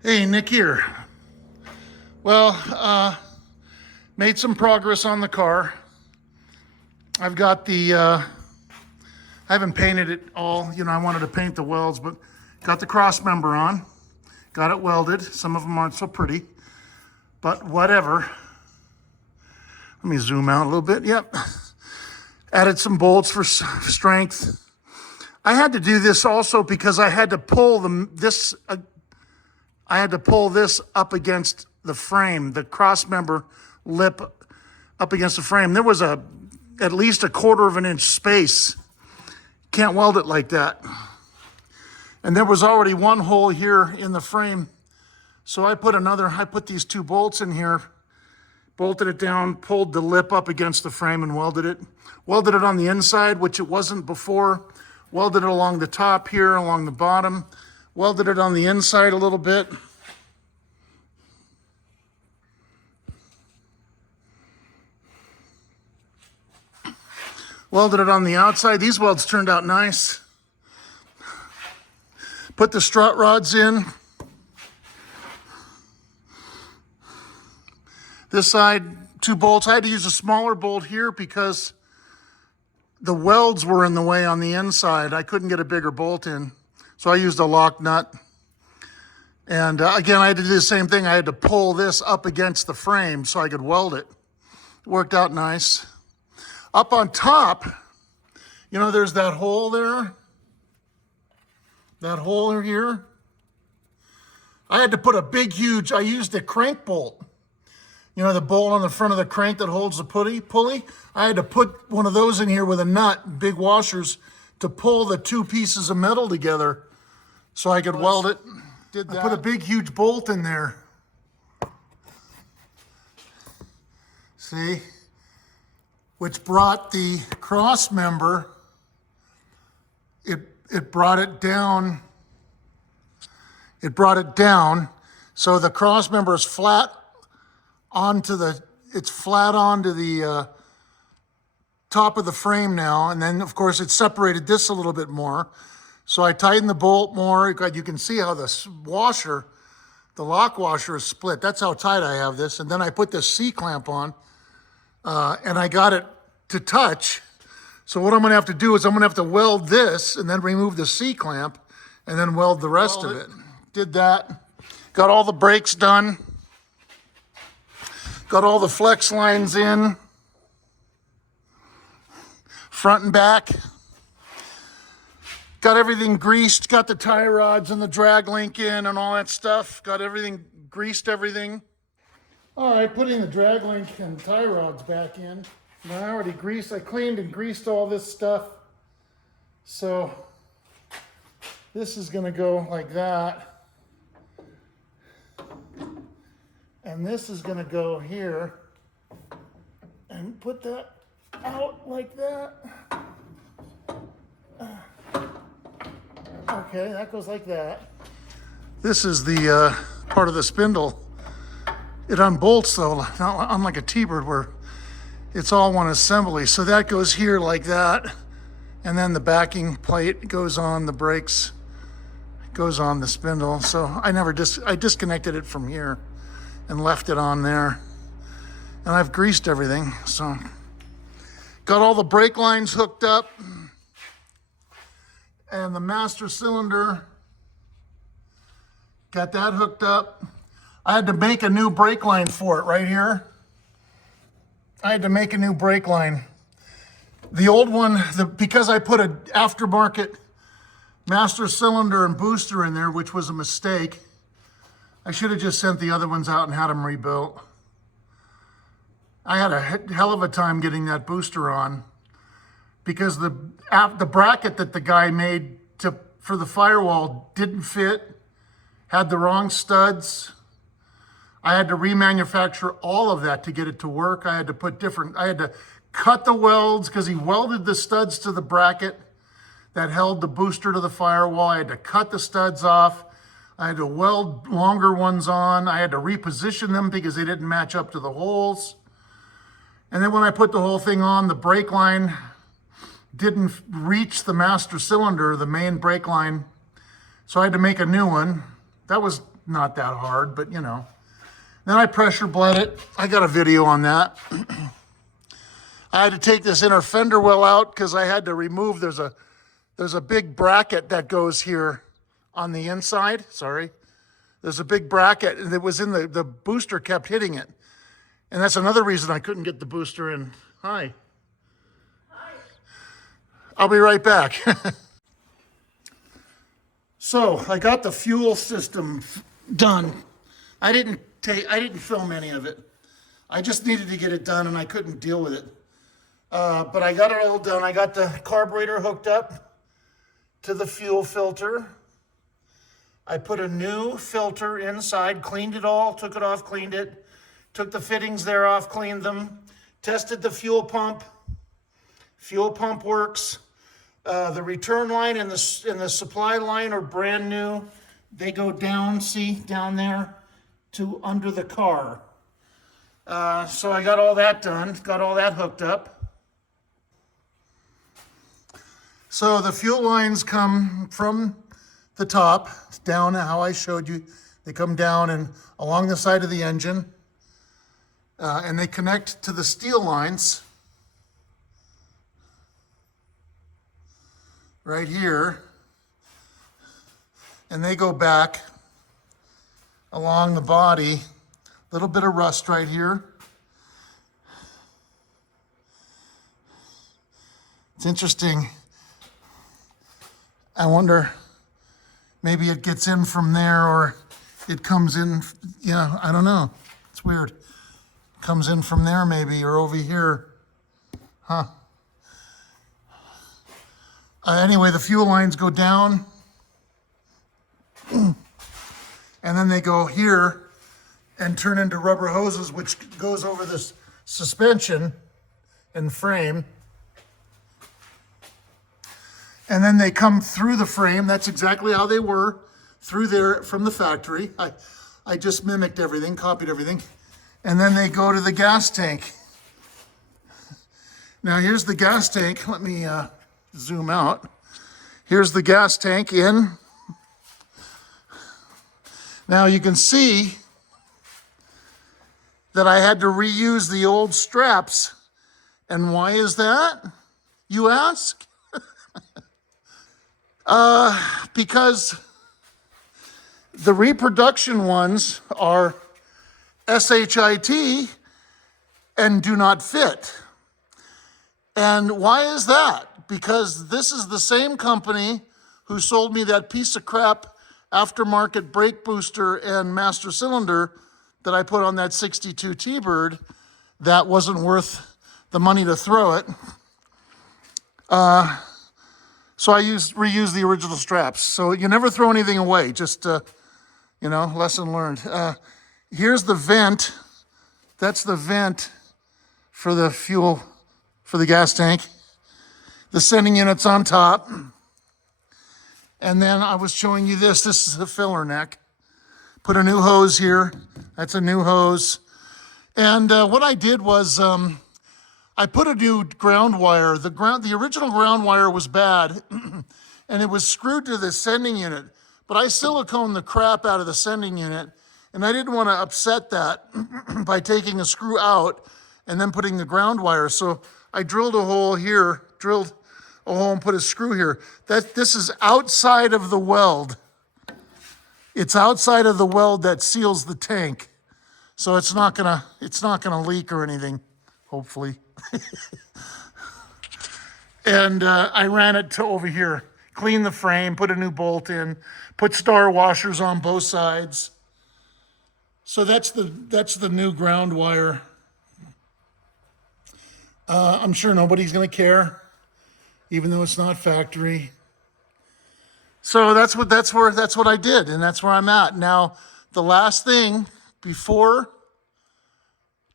Hey, Nick here. Well, made some progress on the car. I've got I haven't painted it all. You know, I wanted to paint the welds, but got the cross member on. Got it welded. Some of them aren't so pretty, but whatever. Let me zoom out a little bit. Yep. Added some bolts for strength. I had to do this also because I had to pull I had to pull this up against the frame, the cross member lip up against the frame. There was at least a 1/4 inch space. Can't weld it like that. And there was already one hole here in the frame. So I put these 2 bolts in here, bolted it down, pulled the lip up against the frame and welded it. Welded it on the inside, which it wasn't before. Welded it along the top here, along the bottom. Welded it on the inside a little bit. Welded it on the outside. These welds turned out nice. Put the strut rods in. This side, 2 bolts. I had to use a smaller bolt here because the welds were in the way on the inside. I couldn't get a bigger bolt in. So I used a lock nut. And again, I had to do the same thing. I had to pull this up against the frame so I could weld it. It worked out nice. Up on top, you know, there's that hole there. That hole here. I had to put I used a crank bolt. You know, the bolt on the front of the crank that holds the pulley. I had to put one of those in here with a nut, big washers, to pull the 2 pieces of metal together so I could weld it. Did that. I put a big, huge bolt in there. See? Which brought the cross member, it brought it down. It brought it down. So the cross member is flat onto the top of the frame now. And then of course it separated this a little bit more. So I tightened the bolt more. You can see how the lock washer is split. That's how tight I have this. And then I put this C-clamp on and I got it to touch. So what I'm gonna have to do is I'm gonna have to weld this and then remove the C-clamp and then weld the rest of it. Did that. Got all the brakes done. Got all the flex lines in, front and back. Got everything greased, got the tie rods and the drag link in and all that stuff. Got everything, greased everything. All right, putting the drag link and tie rods back in. And I cleaned and greased all this stuff. So this is gonna go like that. And this is gonna go here and put that out like that. Okay, that goes like that. This is the part of the spindle. It unbolts though, not unlike a T-bird where it's all one assembly. So that goes here like that. And then the backing plate goes on the brakes, goes on the spindle. So I disconnected it from here and left it on there. And I've greased everything, so. Got all the brake lines hooked up. And the master cylinder, got that hooked up. I had to make a new brake line for it right here. I had to make a new brake line. The old one, because I put an aftermarket master cylinder and booster in there, which was a mistake, I should have just sent the other ones out and had them rebuilt. I had a hell of a time getting that booster on because the bracket that the guy made for the firewall didn't fit, had the wrong studs. I had to remanufacture all of that to get it to work. I had to cut the welds because he welded the studs to the bracket that held the booster to the firewall. I had to cut the studs off. I had to weld longer ones on. I had to reposition them because they didn't match up to the holes. And then when I put the whole thing on, the brake line didn't reach the master cylinder, the main brake line. So I had to make a new one. That was not that hard, but you know. Then I pressure bled it. I got a video on that. I had to take this inner fender well out because I had to remove, there's a big bracket that goes here on the inside. Sorry. There's a big bracket and it was in the booster kept hitting it. And that's another reason I couldn't get the booster in. Hi. Hi. I'll be right back. So I got the fuel system done. I didn't film any of it. I just needed to get it done and I couldn't deal with it. But I got it all done. I got the carburetor hooked up to the fuel filter. I put a new filter inside, cleaned it all, took it off, cleaned it, took the fittings there off, cleaned them, tested the fuel pump. Fuel pump works. The return line and the supply line are brand new. They go down, see, down there to under the car. So I got all that done, got all that hooked up. So the fuel lines come from the top down how I showed you. They come down and along the side of the engine and they connect to the steel lines right here, and they go back along the body. A little bit of rust right here. It's interesting. I wonder, maybe it gets in from there or it comes in, yeah, I don't know. It's weird. Comes in from there maybe, or over here. Huh. Anyway, the fuel lines go down and then they go here and turn into rubber hoses, which goes over this suspension and frame. And then they come through the frame. That's exactly how they were through there from the factory. I just mimicked everything, copied everything. And then they go to the gas tank. Now here's the gas tank. Let me zoom out. Here's the gas tank in. Now you can see that I had to reuse the old straps. And why is that, you ask? Because the reproduction ones are SHIT and do not fit. And why is that? Because this is the same company who sold me that piece of crap aftermarket brake booster and master cylinder that I put on that 62 T-Bird that wasn't worth the money to throw it. So I reused the original straps. So you never throw anything away, just, lesson learned. Here's the vent. That's the vent for the fuel, for the gas tank. The sending unit's on top. And then I was showing you this. This is the filler neck. Put a new hose here. That's a new hose. And what I did was I put a new ground wire. The original ground wire was bad, and it was screwed to the sending unit. But I siliconed the crap out of the sending unit, and I didn't want to upset that by taking a screw out and then putting the ground wire. So I drilled a hole here, drilled a hole and put a screw here. This is outside of the weld. It's outside of the weld that seals the tank. So it's not gonna leak or anything, hopefully. And I ran it to over here, cleaned the frame, put a new bolt in, put star washers on both sides. So that's the new ground wire. I'm sure nobody's gonna care, even though it's not factory. So that's what I did, and that's where I'm at. Now, the last thing before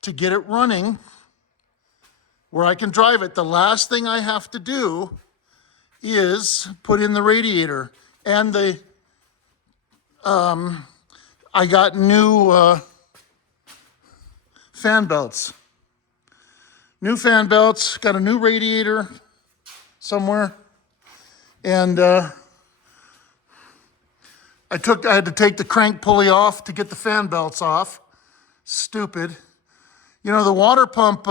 to get it running, where I can drive it, the last thing I have to do is put in the radiator and I got new fan belts. New fan belts, got a new radiator somewhere, and I had to take the crank pulley off to get the fan belts off. Stupid. You know, the water pump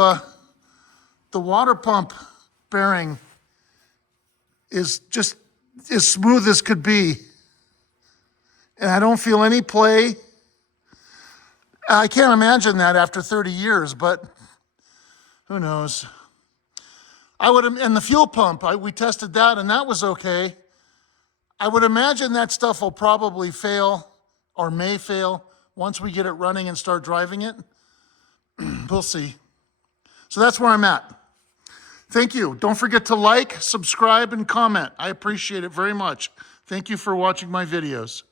bearing is just as smooth as could be. And I don't feel any play. I can't imagine that after 30 years, but who knows? And the fuel pump, we tested that and that was okay. I would imagine that stuff will probably fail or may fail once we get it running and start driving it. We'll see. So that's where I'm at. Thank you. Don't forget to like, subscribe, and comment. I appreciate it very much. Thank you for watching my videos.